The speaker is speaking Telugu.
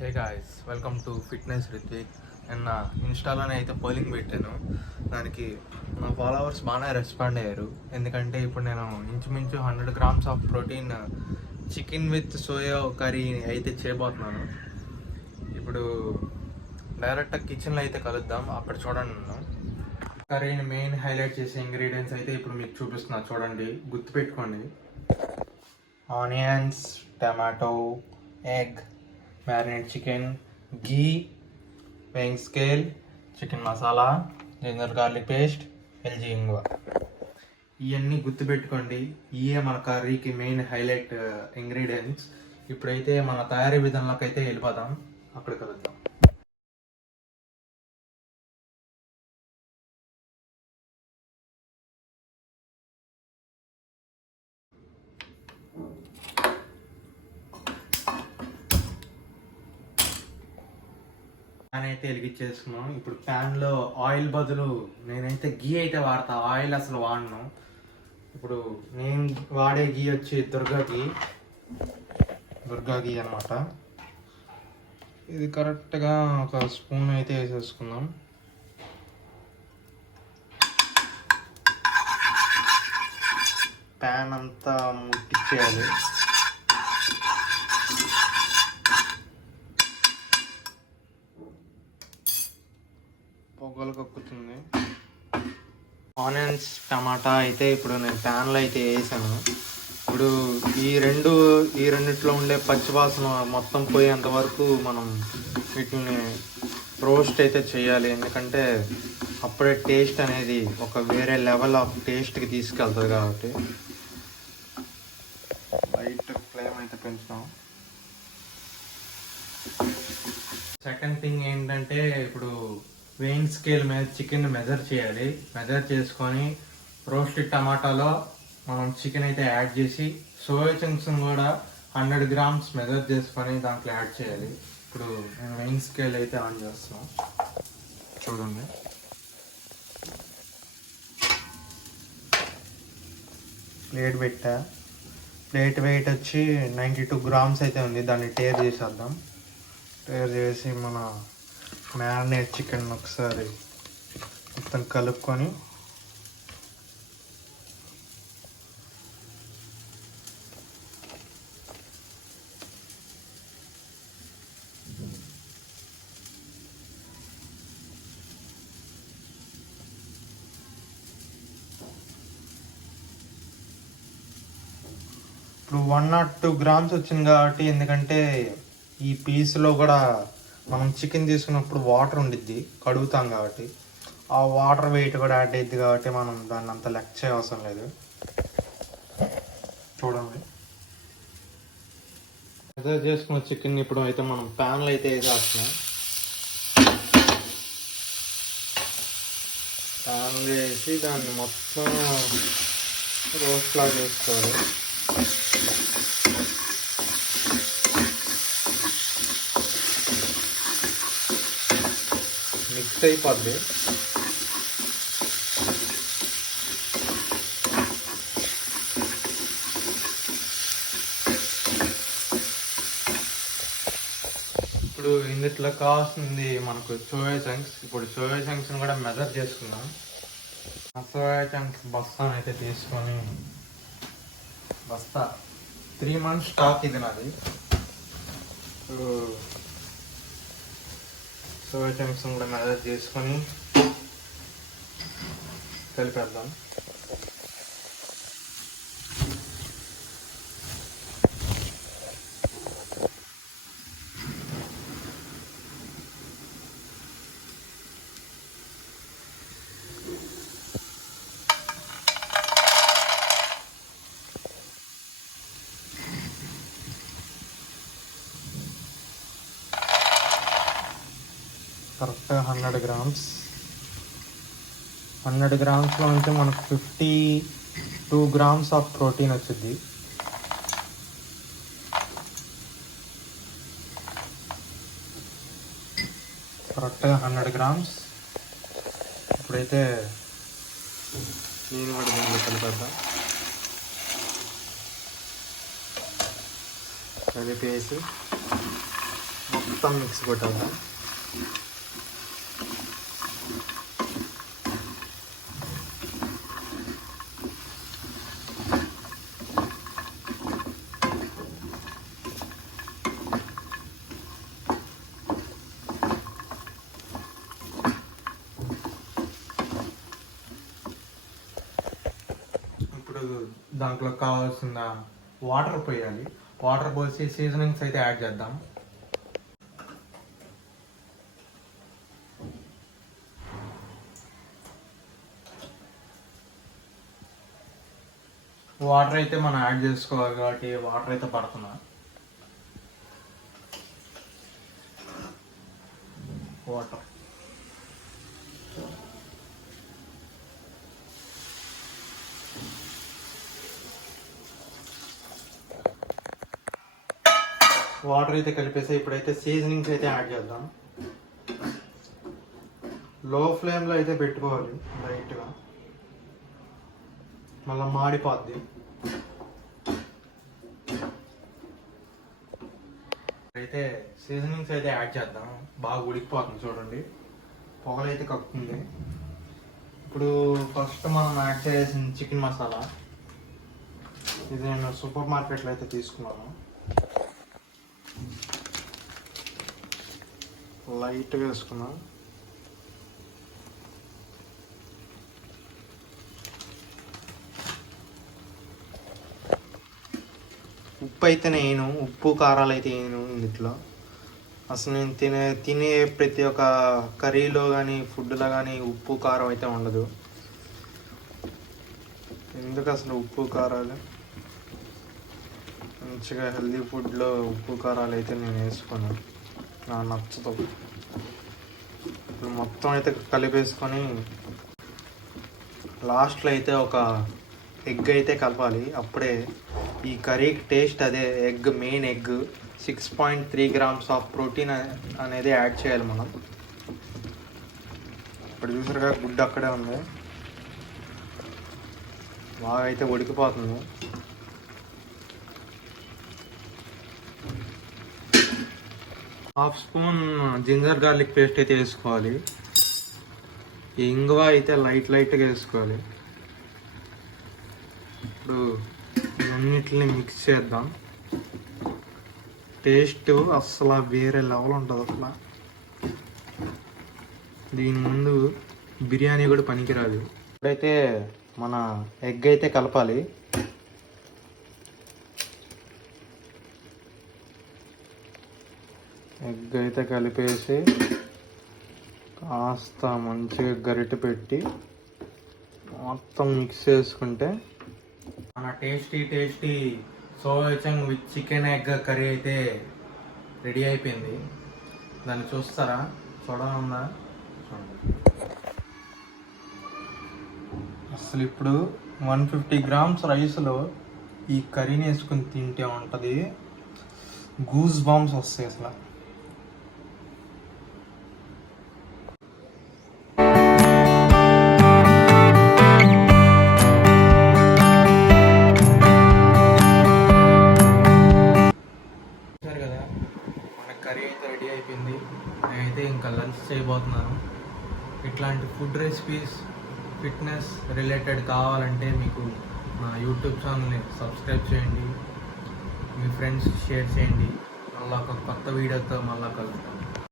Hey guys, welcome to fitness Ritvik. నిన్న ఇన్స్టాలోనే అయితే పోలింగ్ పెట్టాను. దానికి నా ఫాలోవర్స్ బాగానే రెస్పాండ్ అయ్యారు. ఎందుకంటే ఇప్పుడు నేను ఇంచుమించు 100 grams of protein chicken with soya curry అయితే చేయబోతున్నాను. ఇప్పుడు డైరెక్ట్గా కిచెన్లో అయితే కలుద్దాం. అక్కడ చూడండి, నేను కర్రీని మెయిన్ హైలైట్ చేసే ఇంగ్రీడియంట్స్ అయితే ఇప్పుడు మీకు చూపిస్తున్నా. చూడండి, గుర్తుపెట్టుకోండి. Onions, tomato, egg, marinate chicken, ghee, weighing scale, chicken masala, ginger garlic paste, LG ఇంగువ. ఇవన్నీ గుర్తుపెట్టుకోండి. ఇవే మన కర్రీకి మెయిన్ హైలైట్ ఇంగ్రీడియంట్స్. ఇప్పుడైతే మన తయారీ విధానంలోకి అయితే వెళ్ళిపోదాం. అక్కడ కలుద్దాం. ప్యాన్ అయితే వెలిగించేసుకున్నాం. ఇప్పుడు ప్యాన్లో ఆయిల్ బదులు నేనైతే గీ అయితే వాడతా. ఆయిల్ అసలు వాడను. ఇప్పుడు నేను వాడే గీ వచ్చి దుర్గా గీ అనమాట. ఇది కరెక్ట్గా ఒక స్పూన్ అయితే వేసేసుకుందాం. ప్యాన్ అంతా ముట్టించేయాలి. పొగలు కక్కుతుంది. ఆనియన్స్, టమాటా అయితే ఇప్పుడు నేను ప్యాన్లో అయితే వేసాను. ఇప్పుడు ఈ రెండిట్లో ఉండే పచ్చివాసన మొత్తం పోయేంత వరకు మనం వీటిని రోస్ట్ అయితే చేయాలి. ఎందుకంటే అప్పుడే టేస్ట్ అనేది ఒక వేరే లెవెల్ ఆఫ్ టేస్ట్కి తీసుకెళ్తుంది. కాబట్టి లైట్ ఫ్లేమ్ అయితే పెంచుతాం. సెకండ్ థింగ్ ఏంటంటే, ఇప్పుడు వెయింగ్ స్కేల్ మీద చికెన్ మెజర్ చేయాలి. మెజర్ చేసుకొని రోస్టెడ్ టమాటాలో మనం చికెన్ అయితే యాడ్ చేసి, సోయా చంక్స్ని కూడా 100 గ్రామ్స్ మెజర్ చేసుకొని దాంట్లో యాడ్ చేయాలి. ఇప్పుడు నేను వెయింగ్ స్కేల్ అయితే ఆన్ చేస్తున్నాం. చూడండి, ప్లేట్ పెట్టా. ప్లేట్ వెయిట్ వచ్చి 92 గ్రామ్స్ అయితే ఉంది. దాన్ని టేర్ చేసేద్దాం. టేర్ చేసి మన మ్యారినేట్ చికెన్ ఒకసారి మొత్తం కలుపుకొని ఇప్పుడు 102 గ్రామ్స్ వచ్చింది. కాబట్టి ఎందుకంటే ఈ పీస్లో కూడా మనం చికెన్ తీసుకున్నప్పుడు వాటర్ ఉండిద్ది, కడుగుతాం కాబట్టి ఆ వాటర్ వెయిట్ కూడా యాడ్ అయ్యిద్ది. కాబట్టి మనం దాన్ని అంత లెక్క చేయవసరం లేదు. చూడండి, మెజర్ చేసుకున్న చికెన్ ఇప్పుడు అయితే మనం ప్యాన్లో అయితే వేసేస్తున్నాం. ప్యాన్లో వేసి దాన్ని మొత్తం రోస్ట్ లాగా చేసుకోవాలి. మిక్స్ అయిపోద్ది. ఇప్పుడు ఇందులో కావాల్సింది మనకు సోయా చంక్స్. ఇప్పుడు సోయా చంక్స్ని కూడా మెజర్ చేసుకుందాం. ఆ సోయా చంక్స్ బస్తాను అయితే తీసుకొని, బస్తా 3 months స్టాక్ ఇది నాది. ఇప్పుడు సోయా చంక్స్ కూడా మెజర్ చేసుకొని కలిపేద్దాం. కరెక్ట్గా 100 గ్రామ్స్. 100 గ్రామ్స్లో నుంచి మనకు 52 గ్రామ్స్ ఆఫ్ ప్రోటీన్ వచ్చింది. కరెక్ట్గా 100 గ్రామ్స్. ఇప్పుడైతే నేను కూడా దీనిలో కలిపేద్దాం. కలిపేసి మొత్తం మిక్స్ కొట్టాలి. ఇప్పుడు దాంట్లో కావాల్సిన వాటర్ పోయాలి. వాటర్ పోసి సీజనింగ్స్ అయితే యాడ్ చేద్దాం. వాటర్ అయితే మనం యాడ్ చేసుకోవాలి కాబట్టి వాటర్ అయితే పడుతున్నా. వాటర్ వాటర్ అయితే కలిపేసి ఇప్పుడైతే సీజనింగ్స్ అయితే యాడ్ చేద్దాం. లో ఫ్లేమ్లో అయితే పెట్టుకోవాలి లైట్గా, మళ్ళీ మాడిపోద్ది. అయితే సీజనింగ్స్ అయితే యాడ్ చేద్దాం. బాగా ఉడికిపోతుంది చూడండి, పొగలు అయితే కక్కుతుంది. ఇప్పుడు ఫస్ట్ మనం యాడ్ చేయాల్సిన చికెన్ మసాలా. ఇది నేను సూపర్ మార్కెట్లో అయితే తీసుకున్నాను. లైట్గా వేసుకున్నాం. ఉప్పు అయితే నేను ఉప్పు కారాలు అయితే నేను ఇందులో అసలు నేను తినే ప్రతి ఒక్క కర్రీలో కానీ ఫుడ్లో కానీ ఉప్పు కారం అయితే ఉండదు. ఎందుకు అసలు ఉప్పు కారాలు? మంచిగా హెల్దీ ఫుడ్లో ఉప్పు కారాలు అయితే నేను వేసుకోను, నాకు నచ్చదు. ఇప్పుడు మొత్తం అయితే కలిపేసుకొని లాస్ట్లో అయితే ఒక ఎగ్ అయితే కలపాలి. అప్పుడే ఈ కర్రీకి టేస్ట్ అదే. Egg, main egg 6.3 grams of protein అనేది యాడ్ చేయాలి మనం. ఇప్పుడు చూసారుగా గుడ్డు అక్కడే ఉంది, బాగా అయితే ఉడికిపోతుంది. Half spoon ginger garlic paste అయితే వేసుకోవాలి. ఇంగువ అయితే లైట్గా వేసుకోవాలి. ఇప్పుడు ఇవన్నిటిని మిక్స్ చేద్దాం. టేస్ట్ అసలు వేరే లెవెల్ ఉంటుంది. అసలు దీని ముందు బిర్యానీ కూడా పనికిరాదు. ఇప్పుడైతే మన ఎగ్ అయితే కలపాలి. ఎగ్ అయితే కలిపేసి కాస్త మంచిగా గరిటె పెట్టి మొత్తం మిక్స్ చేసుకుంటే మన tasty soya chunk with chicken egg curry అయితే రెడీ అయిపోయింది. దాన్ని చూస్తారా? చూడాలన్నా చూడండి. అసలు ఇప్పుడు 150 grams రైస్లో ఈ కర్రీని వేసుకుని తింటే ఉంటుంది, గూస్ బాంబ్స్ వస్తాయి అసలు. కదా, మన కర్రీ అయితే రెడీ అయిపోయింది. నేనైతే ఇంకా లంచ్ చేయబోతున్నాను. ఇట్లాంటి ఫుడ్ రెసిపీస్, ఫిట్నెస్ రిలేటెడ్ కావాలంటే మీకు నా యూట్యూబ్ ఛానల్ని సబ్స్క్రైబ్ చేయండి, మీ ఫ్రెండ్స్ షేర్ చేయండి. మళ్ళీ ఒక కొత్త వీడియోతో మళ్ళీ కలుద్దాం.